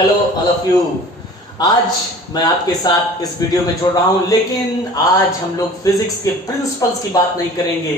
Hello all of you. आज मैं आपके साथ इस वीडियो में जुड़ रहा हूं, लेकिन आज हम लोग फिजिक्स के प्रिंसिपल्स की बात नहीं करेंगे।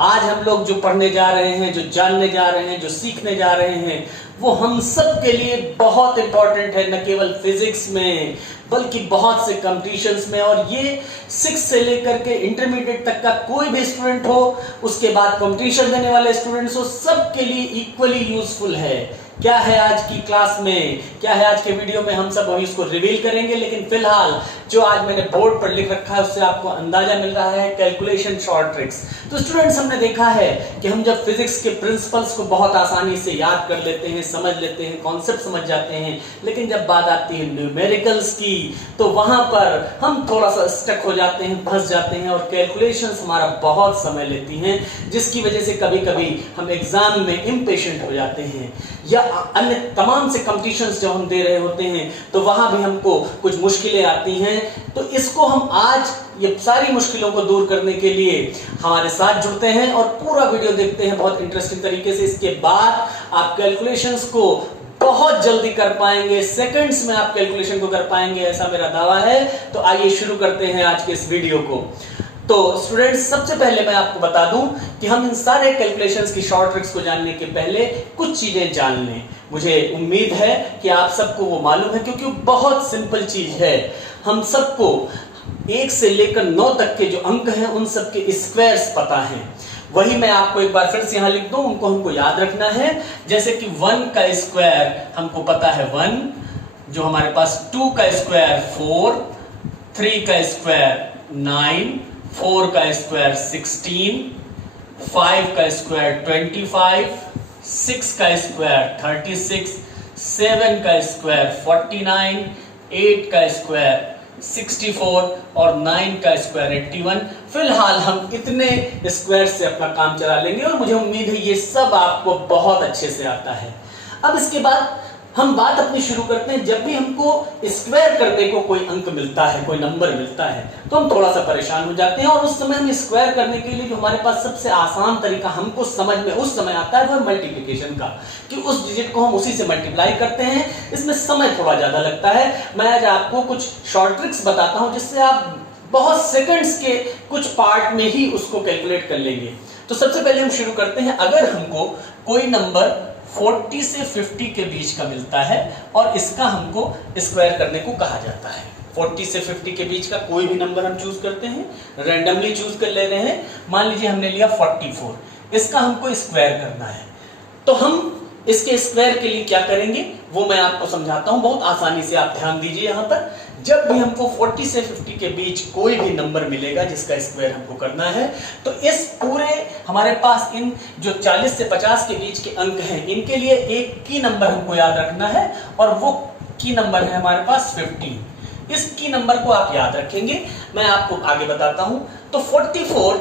आज हम लोग जो पढ़ने जा रहे हैं, जो जानने जा रहे हैं, जो सीखने जा रहे हैं, वो हम सब के लिए बहुत इंपॉर्टेंट है, न केवल फिजिक्स में बल्कि बहुत से कॉम्पिटिशन्स में। और ये 6 से लेकर के इंटरमीडिएट तक का कोई भी स्टूडेंट हो, उसके बाद कॉम्पिटिशन देने वाले स्टूडेंट्स हो, सबके लिए इक्वली यूजफुल है। क्या है आज की क्लास में, क्या है आज के वीडियो में, हम सब अभी इसको रिवील करेंगे। लेकिन फिलहाल जो आज मैंने बोर्ड पर लिख रखा है उससे आपको अंदाजा मिल रहा है, कैलकुलेशन शॉर्ट ट्रिक्स। तो स्टूडेंट्स, हमने देखा है कि हम जब फिजिक्स के प्रिंसिपल्स को बहुत आसानी से याद कर लेते हैं, समझ लेते हैं, कॉन्सेप्ट समझ जाते हैं, लेकिन जब बात आती है न्यूमेरिकल्स की तो वहां पर हम थोड़ा सा स्टक हो जाते हैं, फंस जाते हैं और कैलकुलेशंस हमारा बहुत समय लेती हैं, जिसकी वजह से कभी कभी हम एग्जाम में इम्पेशेंट हो जाते हैं। या अन्य तमाम से कंपटीशंस जब हम दे रहे होते हैं तो वहां भी हमको कुछ मुश्किलें आती हैं। तो इसको हम आज ये सारी मुश्किलों को दूर करने के लिए हमारे साथ जुड़ते हैं और पूरा वीडियो देखते हैं बहुत इंटरेस्टिंग तरीके से। इसके बाद आप कैलकुलेशंस को बहुत जल्दी कर पाएंगे, सेकंड्स में आप कैलकुलेशन को कर पाएंगे, ऐसा मेरा दावा है। तो आइए शुरू करते हैं आज के इस वीडियो को। तो स्टूडेंट्स, सबसे पहले मैं आपको बता दूं कि हम इन सारे कैलकुलेशंस की शॉर्ट ट्रिक्स को जानने के पहले कुछ चीजें जान लें। मुझे उम्मीद है कि आप सबको वो मालूम है, क्योंकि वो बहुत सिंपल चीज है। हम सबको 1 से लेकर 9 तक के जो अंक हैं उन सब के स्क्वायर्स पता हैं। वही मैं आपको एक बार फिर से यहां लिख दूं, उनको हमको याद रखना है। जैसे कि 1 का स्क्वायर हमको पता है 1, जो हमारे पास 2 का स्क्वायर 4, 3 का स्क्वायर 9, 4 का स्क्वायर 16, 5 का स्क्वायर 25, 6 का स्क्वायर 36, 7 का स्क्वायर 49, 8 का स्क्वायर 64 और 9 का स्क्वायर 81। फिलहाल हम इतने स्क्वायर से अपना काम चला लेंगे और मुझे उम्मीद है ये सब आपको बहुत अच्छे से आता है। अब इसके बाद हम बात अपनी शुरू करते हैं। जब भी हमको स्क्वायर करने को कोई अंक मिलता है, कोई नंबर मिलता है, तो हम थोड़ा सा परेशान हो जाते हैं और उस समय हम स्क्वायर करने के लिए जो हमारे पास सबसे आसान तरीका हमको समझ में उस समय आता है वो है मल्टीप्लिकेशन का, कि उस डिजिट को हम उसी से मल्टीप्लाई करते हैं। इसमें समय थोड़ा ज्यादा लगता है। मैं आज आपको कुछ शॉर्ट ट्रिक्स बताता हूं जिससे आप बहुत सेकंड्स के कुछ पार्ट में ही उसको कैलकुलेट कर लेंगे। तो सबसे पहले हम शुरू करते हैं। अगर हमको कोई नंबर 40 से 50 के बीच का मिलता है और इसका हमको स्क्वायर करने को कहा जाता है। 40 से 50 के बीच का कोई भी नंबर हम चूज करते हैं, रैंडमली चूज कर ले रहे हैं। मान लीजिए हमने लिया 44, इसका हमको स्क्वायर करना है। तो हम इसके स्क्वायर के लिए क्या करेंगे वो मैं आपको समझाता हूं बहुत आसानी से। आप ध्यान दीजिए। यहां पर जब भी हमको 40 से 50 के बीच कोई भी नंबर मिलेगा जिसका स्क्वायर हमको करना है, तो इस पूरे हमारे पास इन जो 40 से 50 के बीच के अंक हैं, इनके लिए एक की नंबर हमको याद रखना है और वो की नंबर है हमारे पास 15। इस की नंबर को आप याद रखेंगे, मैं आपको आगे बताता हूं। तो 44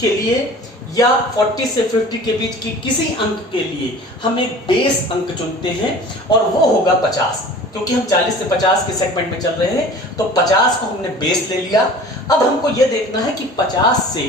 के लिए या 40 से 50 के बीच की किसी अंक के लिए हम एक बेस अंक चुनते हैं और वो होगा 50। क्योंकि हम 40 से 50 के सेगमेंट में चल रहे हैं तो 50 को हमने बेस ले लिया। अब हमको ये देखना है कि 50 से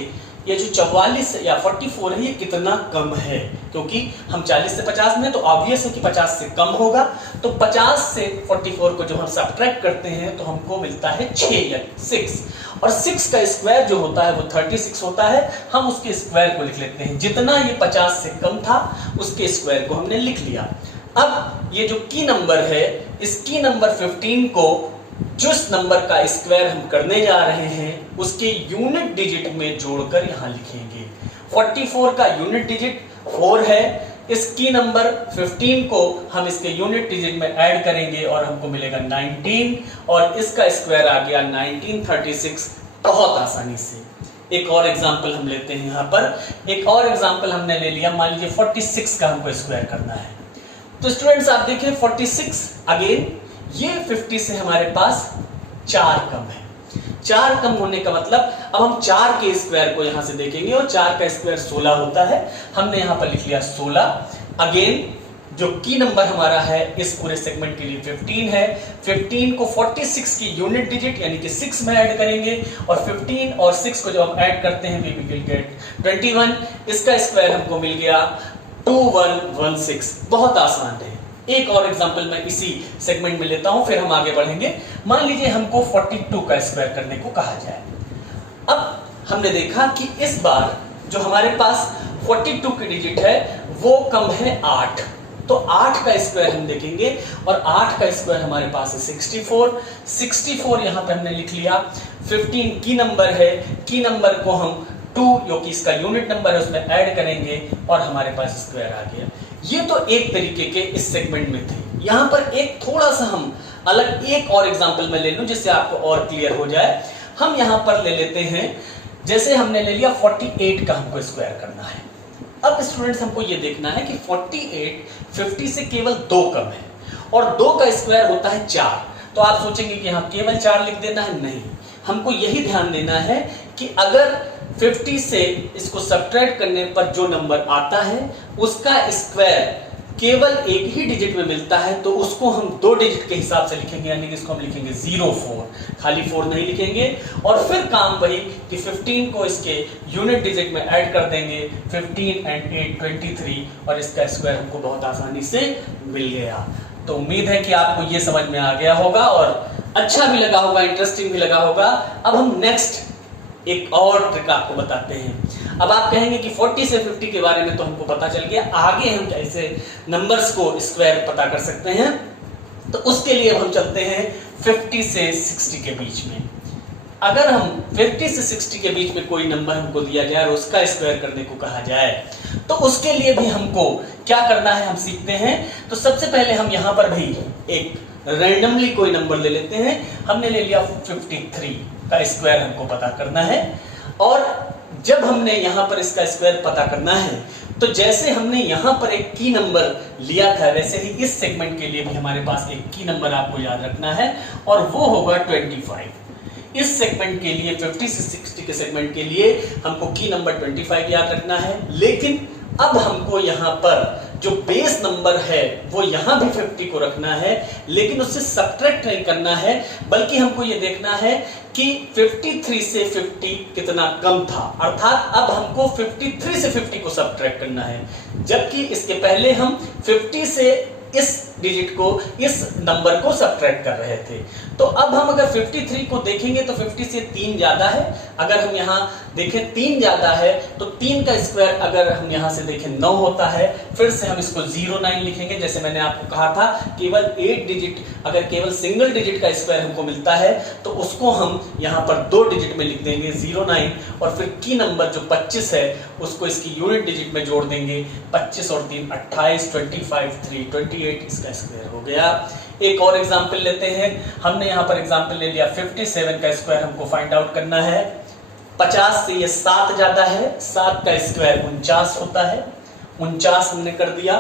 ये जो 44 या 44 है ये कितना कम है, क्योंकि हम 40 से 50 में तो ऑब्वियस है कि 50 से कम होगा। तो 50 से 44 को जो हम सब्ट्रैक्ट करते हैं तो हमको मिलता है 6 या 6। और 6 का स्क्वायर जो होता है वो 36 होता है। हम उसके स्क्वायर को लिख लेते हैं। जितना ये 50 से कम था उसके स्क्वायर को हमने लिख लिया। अब ये जो की नंबर है, इस की नंबर 15 को जिस नंबर का स्क्वायर हम करने जा रहे हैं उसके यूनिट डिजिट में जोड़कर यहां लिखेंगे। 44 का यूनिट डिजिट 4 है। इस की नंबर 15 को हम इसके यूनिट डिजिट में ऐड करेंगे और हमको मिलेगा 19 और इसका स्क्वायर आ गया 1936 बहुत आसानी से। एक और एग्जांपल हम लेते हैं। यहां पर एक और एग्जांपल हमने ले लिया। मान लीजिए 46 का हमको स्क्वायर करना है। तो स्टूडेंट्स आप देखिए 46 अगेन ये 50 से हमारे पास 4 कम है। 4 कम होने का मतलब अब हम 4 के स्क्वायर को यहां से देखेंगे और 4 का स्क्वायर 16 होता है। हमने यहां पर लिख लिया 16। अगेन जो की नंबर हमारा है इस पूरे सेगमेंट के लिए 15 है। 15 को 46 की यूनिट डिजिट यानी कि 6 में ऐड करेंगे और 15 और 6 को जब हम ऐड करते हैं वी विल गेट 21। इसका स्क्वायर हमको मिल गया 2116। बहुत आसान है। एक और एग्जांपल मैं इसी सेगमेंट में लेता हूं, फिर हम आगे बढ़ेंगे। मान लीजिए हमको 42 का स्क्वायर करने को कहा जाए। अब हमने देखा कि इस बार जो हमारे पास 42 की डिजिट है वो कम है 8, तो 8 का स्क्वायर हम देखेंगे और 8 का स्क्वायर हमारे पास है 64 यहां पे हमने लिख लिया। 15 की नंबर है, की नंबर को हम 2 जो कि इसका यूनिट नंबर है उसमें ऐड करेंगे और हमारे पास स्क्वायर आ गया। ये तो एक तरीके के इस सेगमेंट में थे। यहां पर एक थोड़ा सा हम अलग एक और एग्जांपल में ले लूं जिससे आपको और क्लियर हो जाए। हम यहां पर ले लेते हैं, जैसे हमने ले लिया 48 का हमको स्क्वायर करना है। अब स्टूडेंट्स हमको ये देखना है कि 48 50 से केवल 2 कम है और 2 का स्क्वायर होता है 4। तो आप सोचेंगे कि यहाँ केवल 4 लिख देना है, नहीं, हमको यही ध्यान देना है कि अगर 50 से इसको सब्ट्रैक्ट करने पर जो नंबर आता है उसका स्क्वायर केवल एक ही डिजिट में मिलता है तो उसको हम 2 डिजिट के हिसाब से लिखेंगे, यानी कि इसको हम लिखेंगे 04, खाली 4 नहीं लिखेंगे। और फिर काम वही कि 15 को इसके यूनिट डिजिट में ऐड कर देंगे, 15 एंड 8 23 और इसका स्क्वायर हमको बहुत आसानी से मिल गया। तो उम्मीद है कि आपको ये समझ में आ गया होगा और अच्छा भी लगा होगा, इंटरेस्टिंग भी लगा होगा। अब हम नेक्स्ट एक और ट्रिक आपको बताते हैं। अब आप कहेंगे कि 40 से 50 के बारे में तो हमको पता चल गया, आगे हम कैसे नंबर्स को स्क्वायर पता कर सकते हैं। तो उसके लिए हम चलते हैं 50 से 60 के बीच में। अगर हम 50 से 60 के बीच में कोई नंबर हमको दिया जाए और उसका स्क्वायर करने को कहा जाए तो उसके लिए भी हमको क्या करना है, हम सीखते हैं। तो सबसे पहले हम यहाँ पर भी एक रैंडमली कोई नंबर ले लेते हैं। हमने ले लिया 53 का स्क्वायर हमको पता करना है और जब हमने यहां पर इसका स्क्वायर पता करना है तो जैसे हमने यहां पर एक की नंबर लिया था वैसे ही इस सेगमेंट के लिए भी हमारे पास एक की नंबर आपको याद रखना है और वो होगा 25। इस सेगमेंट के लिए 50 से 60 के सेगमेंट के लिए हमको की नंबर 25 याद रखना है। लेकिन अब हमको यहां पर जो बेस नंबर है वो यहां भी 50 को रखना है, लेकिन उससे सब्ट्रैक्ट नहीं करना है, बल्कि हमको ये देखना है कि 53 से 50 कितना कम था। अर्थात अब हमको 53 से 50 को सब्ट्रैक्ट करना है, जबकि इसके पहले हम 50 से इस डिजिट को, इस नंबर को सब्ट्रैक्ट कर रहे थे। तो अब हम अगर 53 को देखेंगे तो 50 से 3 ज्यादा है। अगर हम यहाँ देखें 3 ज्यादा है तो 3 का स्क्वायर अगर हम यहाँ से देखें 9 होता है। फिर से हम इसको 09 लिखेंगे। जैसे मैंने आपको कहा था केवल 8 डिजिट, अगर केवल सिंगल डिजिट का स्क्वायर हमको मिलता है तो उसको हम यहाँ पर 2 डिजिट में लिख देंगे 09 और फिर की नंबर जो 25 है उसको इसकी यूनिट डिजिट में जोड़ देंगे। 25 और 3 28, 25 3 28, इसका स्क्वायर हो गया। एक और एग्जांपल लेते हैं। हमने यहाँ पर एग्जांपल ले लिया 57 का स्क्वायर हमको फाइंड आउट करना है। 50 से ये 7 ज्यादा है, 7 का स्क्वायर 49 होता है, 49 हमने कर दिया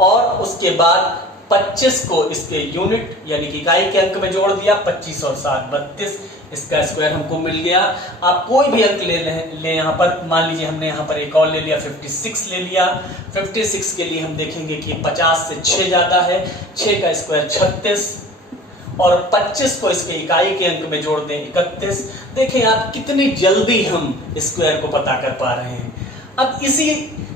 और उसके बाद 25 को इसके यूनिट यानी कि इकाई के अंक में जोड़ दिया। 25 और 7 32, इसका स्क्वायर हमको मिल गया। आप कोई भी अंक ले यहाँ पर, मान लीजिए हमने यहाँ पर एक और ले लिया 56 ले लिया। 56 के लिए हम देखेंगे कि 50 से 6 ज्यादा है, 6 का स्क्वायर 36 और 25 को इसके इकाई के अंक में जोड़ दें 31। देखें आप कितनी जल्दी हम स्क्वायर को पता कर पा रहे हैं। अब इसी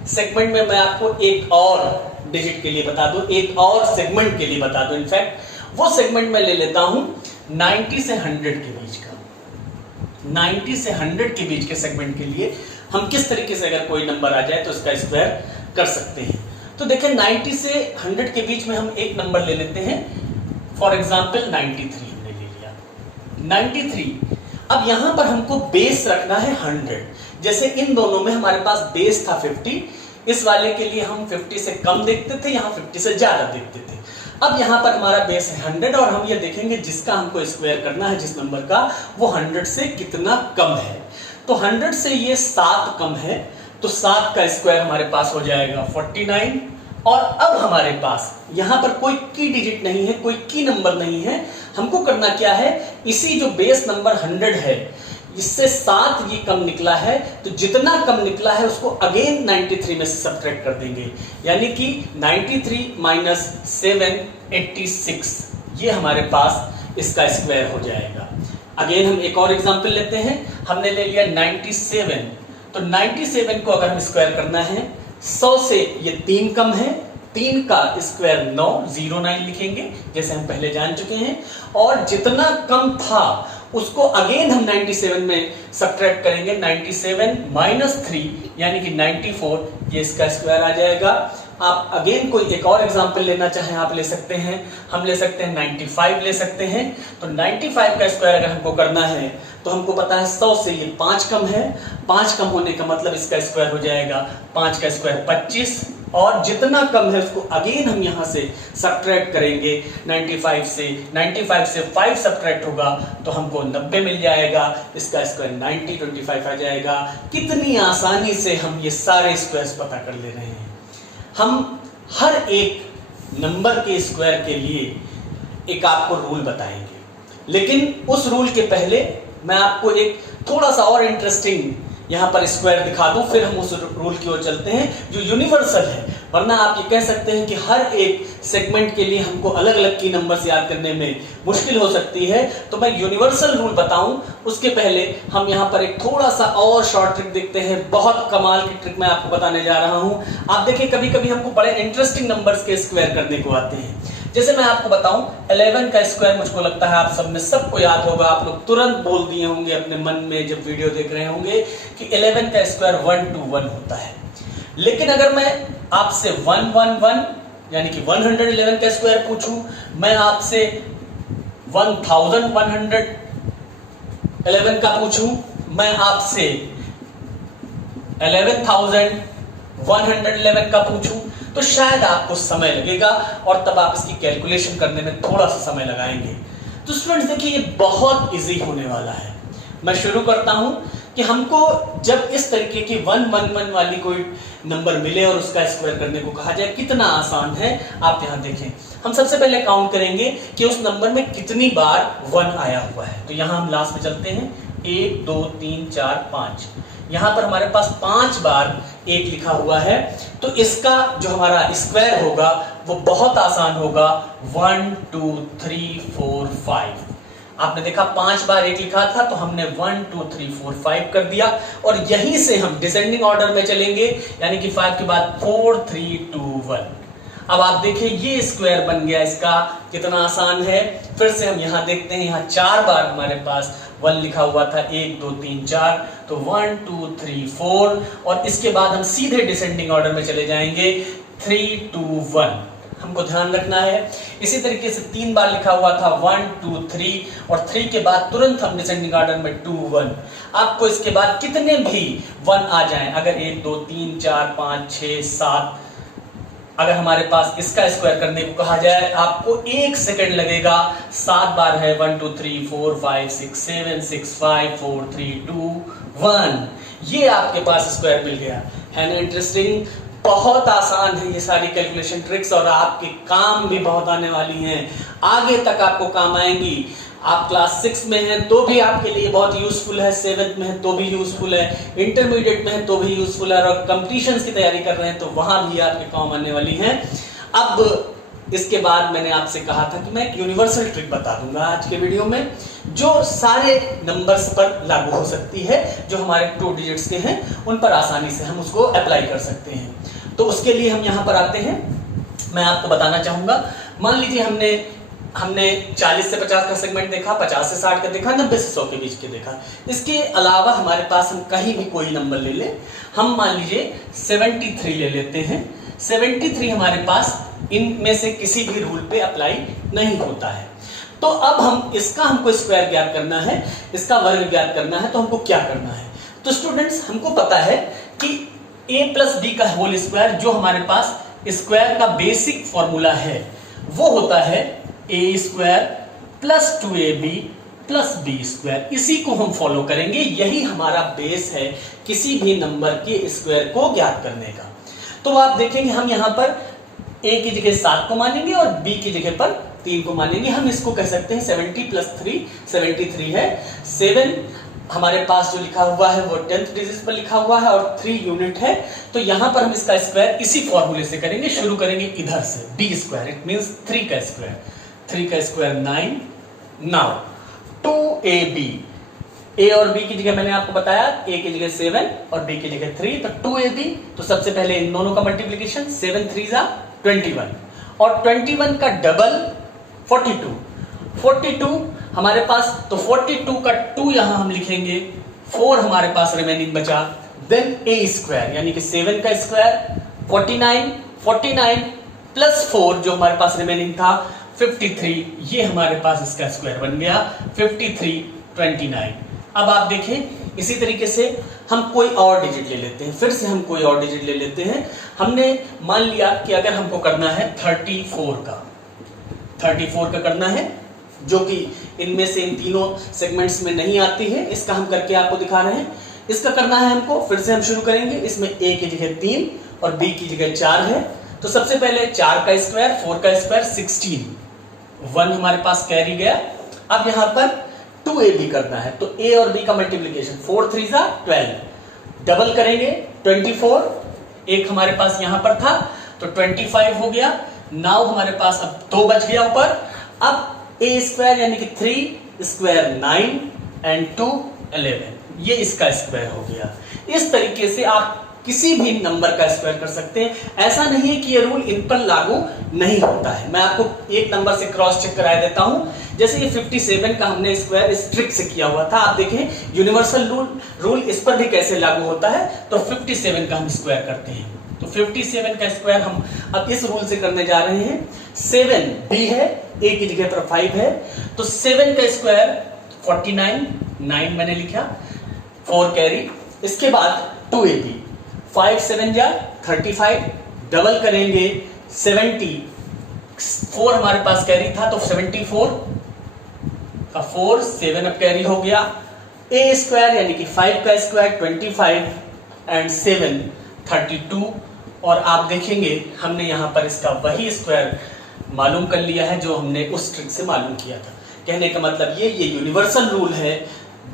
सेगमेंट में मैं आपको एक और डिजिट के लिए बता दूं, एक और सेगमेंट के लिए बता दूं। इनफैक्ट वो सेगमेंट में ले लेता हूं 90 से 100 के बीच का। 90 से 100 के बीच के सेगमेंट के लिए हम किस तरीके से अगर कोई नंबर आ जाए तो इसका स्क्वायर कर सकते हैं। तो देखें 90 से 100 के बीच में हम एक नंबर ले लेते हैं। फॉर एग्जाम्पल 93 हमने ले लिया। 93, अब यहां पर हमको बेस रखना है 100। जैसे इन दोनों में हमारे पास बेस था 50, इस वाले के लिए हम 50 से कम देखते थे, यहाँ 50 से ज्यादा देखते थे। अब यहाँ पर हमारा बेस है 100 और हम ये देखेंगे जिसका हमको स्क्वायर करना है, जिस नंबर का, वो 100 से कितना कम है। तो 100 से ये 7 कम है तो 7 का स्क्वायर हमारे पास हो जाएगा 49। और अब हमारे पास यहाँ पर कोई की डिजिट नहीं है, कोई की नंबर नहीं है। हमको करना क्या है, इसी जो बेस नंबर 100 है इससे 7 ये कम निकला है, तो जितना कम निकला है उसको अगेन 93 में से सब्ट्रैक्ट कर देंगे, यानी कि 93 माइनस 7 86, ये हमारे पास इसका स्क्वायर हो जाएगा। अगेन हम एक और एग्जांपल लेते हैं। हमने ले लिया 97, तो 97 को अगर हम स्क्वायर करना है 100 से ये 3 कम है 3 का स्क्वायर 9, 09 लिखेंगे जैसे हम पहले जान चुके हैं, और जितना कम था उसको अगेन हम 97 में सब्ट्रैक्ट करेंगे। 97 माइनस 3 यानी कि 94, ये इसका स्क्वायर आ जाएगा। आप अगेन कोई एक और एग्जांपल लेना चाहें आप ले सकते हैं, हम ले सकते हैं 95 ले सकते हैं। तो 95 का स्क्वायर अगर हमको करना है तो हमको पता है 100 से ये 5 कम है, 5 कम होने का मतलब इसका स्क्वायर हो जाएगा 5 का स्क्वायर 25, और जितना कम है उसको अगेन हम यहां से सब्ट्रैक्ट करेंगे 95 से। 95 से 5 सब्ट्रैक्ट होगा तो हमको 90 मिल जाएगा, इसका स्क्वायर 90, 25 आ जाएगा। कितनी आसानी से हम ये सारे स्क्वायर्स पता कर ले रहे हैं। हम हर एक नंबर के स्क्वायर के लिए एक आपको रूल बताएंगे, लेकिन उस रूल के पहले मैं आपको एक थोड़ा सा और इंटरेस्टिंग यहां पर स्क्वायर दिखा दूं, फिर हम उस रूल की ओर चलते हैं जो यूनिवर्सल है। वरना आप ये कह सकते हैं कि हर एक सेगमेंट के लिए हमको अलग अलग की नंबर्स याद करने में मुश्किल हो सकती है, तो मैं यूनिवर्सल रूल बताऊं उसके पहले हम यहां पर एक थोड़ा सा और शॉर्ट ट्रिक देखते हैं। बहुत कमाल की ट्रिक मैं आपको बताने जा रहा हूं। आप देखिए कभी कभी हमको बड़े इंटरेस्टिंग नंबर्स के स्क्वायर करने को आते हैं। जैसे मैं आपको बताऊं 11 का स्क्वायर, मुझको लगता है आप सब में सबको याद होगा, आप लोग तुरंत बोल दिए होंगे अपने मन में जब वीडियो देख रहे होंगे कि 11 का स्क्वायर 121 होता है। लेकिन अगर मैं आपसे 111 यानी कि 111 का स्क्वायर पूछूं, मैं आपसे 1111 का पूछूं, मैं आपसे 11,111 का पूछूं, तो शायद आपको समय लगेगा और तब आप इसकी कैलकुलेशन करने में थोड़ा सा समय लगाएंगे। तो स्टूडेंट्स देखिए ये बहुत इजी होने वाला है। मैं शुरू करता हूं कि हमको जब इस तरीके की 111 वाली कोई नंबर मिले और उसका स्क्वायर करने को कहा जाए, कितना आसान है आप यहां देखें। हम सबसे पहले काउंट करेंगे कि उस नंबर में कितनी बार 1 आया हुआ है। तो यहां हम लास्ट में चलते हैं, 1 2 3 4 5, यहां पर हमारे पास 5 बार 1 लिखा हुआ है। तो इसका जो हमारा स्क्वायर होगा वो बहुत आसान होगा, 1 2 3 4 5। आपने देखा 5 बार 1 लिखा था तो हमने 1 2 3 4 5 कर दिया, और यहीं से हम डिसेंडिंग ऑर्डर में चलेंगे, यानी कि 5 के बाद 4 3 2 1। अब आप देखिए ये स्क्वायर बन गया इसका, कितना आसान है। फिर से हम यहां देखते हैं, यहां 4 बार हमारे पास 1 लिखा हुआ था, 1 2 3 4, तो 1 2 3 4, और इसके बाद हम सीधे डिसेंडिंग ऑर्डर में चले जाएंगे, 3 2 1। हमको ध्यान रखना है। इसी तरीके से 3 बार लिखा हुआ था, 1 2 3, और 3 के बाद तुरंत हम डिसेंडिंग ऑर्डर में 2 1। आपको इसके बाद कितने भी 1 आ जाएं, अगर 1 2 3 4 5 6 7, अगर हमारे पास इसका स्क्वायर करने को कहा जाए आपको 1 सेकंड लगेगा। 7 बार है, 1 2 3 4 5 6 7 6 5 4 3 2 1। ये आपके पास स्क्वायर मिल गया है ना। इंटरेस्टिंग, बहुत आसान है ये सारी कैलकुलेशन ट्रिक्स, और आपके काम भी बहुत आने वाली हैं, आगे तक आपको काम आएंगी। आप क्लास 6 में हैं तो भी आपके लिए बहुत यूजफुल है, 7th में है तो भी यूजफुल है, इंटरमीडिएट में है तो भी यूजफुल है, और कंपटीशंस की तैयारी कर रहे हैं तो वहां भी आपके काम आने वाली हैं। अब इसके बाद मैंने आपसे कहा था कि मैं एक यूनिवर्सल ट्रिक बता दूंगा आज के वीडियो में, जो सारे नंबर्स पर लागू हो सकती है, जो हमारे 2 डिजिट्स के हैं उन पर आसानी से हम उसको अप्लाई कर सकते हैं। तो उसके लिए हम यहां पर आते हैं। मैं आपको बताना चाहूंगा, मान लीजिए हमने 40 से 50 का सेगमेंट देखा, 50 से 60 का देखा, 90 से 100 के बीच के देखा। इसके अलावा हमारे पास हम कहीं भी कोई नंबर ले ले, हम मान लीजिए 73 ले लेते हैं। 73 हमारे पास इनमें से किसी भी रूल पे अप्लाई नहीं होता है। तो अब हमको स्क्वायर ज्ञात करना है, इसका वर्ग ज्ञात करना है, तो हमको क्या करना है? तो स्टूडेंट्स हमको पता है कि a प्लस बी का होल स्क्वायर, जो हमारे पास स्क्वायर का बेसिक फॉर्मूला है, वो होता है a square plus 2ab plus b square. इसी को हम फॉलो करेंगे, यही हमारा बेस है किसी भी नंबर के स्क्वायर को ज्ञात करने का। तो आप देखेंगे हम यहां पर a की जगह 7 को मानेंगे और b की जगह पर 3 को मानेंगे। हम इसको कह सकते हैं 70 प्लस 3, 73 है। 7 हमारे पास जो लिखा हुआ है वो 10th डिजिट पर लिखा हुआ है और 3 यूनिट है। तो यहां पर हम इसका स्क्वायर इसी फॉर्मूले से करेंगे। शुरू करेंगे इधर से, b स्क्वायर, इट मींस 3 का स्क्वायर। 3 का स्क्वायर 9। नाउ 2ab, a और b की जगह मैंने आपको बताया, a की जगह 7 और b की जगह 3, तो 2ab। तो सबसे पहले इन दोनों का मल्टीप्लिकेशन, 7 3 जा 21 और 21 का डबल 42 हमारे पास, तो 42 का 2 यहां हम लिखेंगे, 4 हमारे पास रिमेनिंग बचा, देन a स्क्वायर यानी कि 7 का स्क्वायर 49 प्लस 4 जो हमारे पास रिमेनिंग था 53, ये हमारे पास इसका स्क्वायर बन गया 53 29। अब आप देखें इसी तरीके से हम कोई और डिजिट ले लेते हैं, फिर से हम कोई और डिजिट ले लेते हैं। हमने मान लिया कि अगर हमको करना है 34 का करना है, जो कि इनमें से इन तीनों सेगमेंट्स में नहीं आती है, इसका हम करके आपको दिखा रहे हैं। इसका करना है हमको, फिर से हम शुरू करेंगे। इसमें a की जगह 3 और b की जगह 4 है, तो सबसे पहले 4 का स्क्वायर 4 का स्क्वायर 16, 1 हमारे पास कैरी गया। अब यहां पर 2ab करना है, तो a और b का मल्टीप्लीकेशन 4 3 12, डबल करेंगे 24, एक हमारे पास यहां पर था तो 25 हो गया। नाउ हमारे पास अब 2 बच गया ऊपर। अब a स्क्वायर यानी कि 3 स्क्वायर 9 एंड 2 11, ये इसका स्क्वायर हो गया। इस तरीके से आप किसी भी नंबर का स्क्वायर कर सकते हैं। ऐसा नहीं है कि ये रूल इन पर लागू नहीं होता है। मैं आपको एक नंबर से क्रॉस चेक करा देता हूं। जैसे ये 57 का हमने स्क्वायर इस ट्रिक से किया हुआ था, आप देखें यूनिवर्सल रूल इस पर भी कैसे लागू होता है। तो 57 का हम स्क्वायर करते हैं, तो 57 का स्क्वायर हम अब इस रूल से करने जा रहे हैं। 7 b है, a की जगह पर 5 है, तो 7 का स्क्वायर 49, 9 मैंने लिखा, 4 कैरी। इसके बाद 2ab, 5 7 जा 35, डबल करेंगे 70, 4 हमारे पास कैरी था तो 74 का 4, 7 अब कैरी हो गया। a स्क्वायर यानी कि 5 का स्क्वायर 25 एंड 7 32, और आप देखेंगे हमने यहां पर इसका वही स्क्वायर मालूम कर लिया है जो हमने उस ट्रिक से मालूम किया था। कहने का मतलब ये यूनिवर्सल रूल है,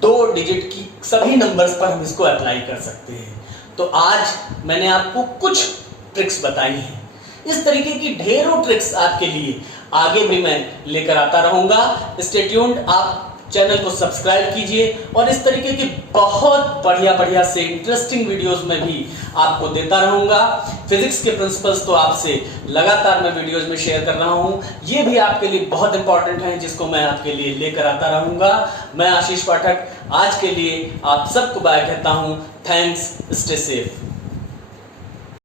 2 डिजिट की सभी नंबर्स पर हम इसको अप्लाई कर सकते हैं। तो आज मैंने आपको कुछ ट्रिक्स बताई हैं, इस तरीके की ढेरों ट्रिक्स आपके लिए आगे भी मैं लेकर आता रहूंगा। स्टे ट्यून्ड, आप चैनल को सब्सक्राइब कीजिए और इस तरीके की बहुत बढ़िया से इंटरेस्टिंग वीडियोस में भी आपको देता रहूंगा। फिजिक्स के प्रिंसिपल्स तो आपसे लगातार मैं वीडियोस में शेयर कर रहा हूं, ये भी आपके लिए बहुत इंपॉर्टेंट है जिसको मैं आपके लिए लेकर आता रहूंगा। मैं आशीष पाठक आज के लिए आप सबको बाय कहता हूं। Thanks, stay safe.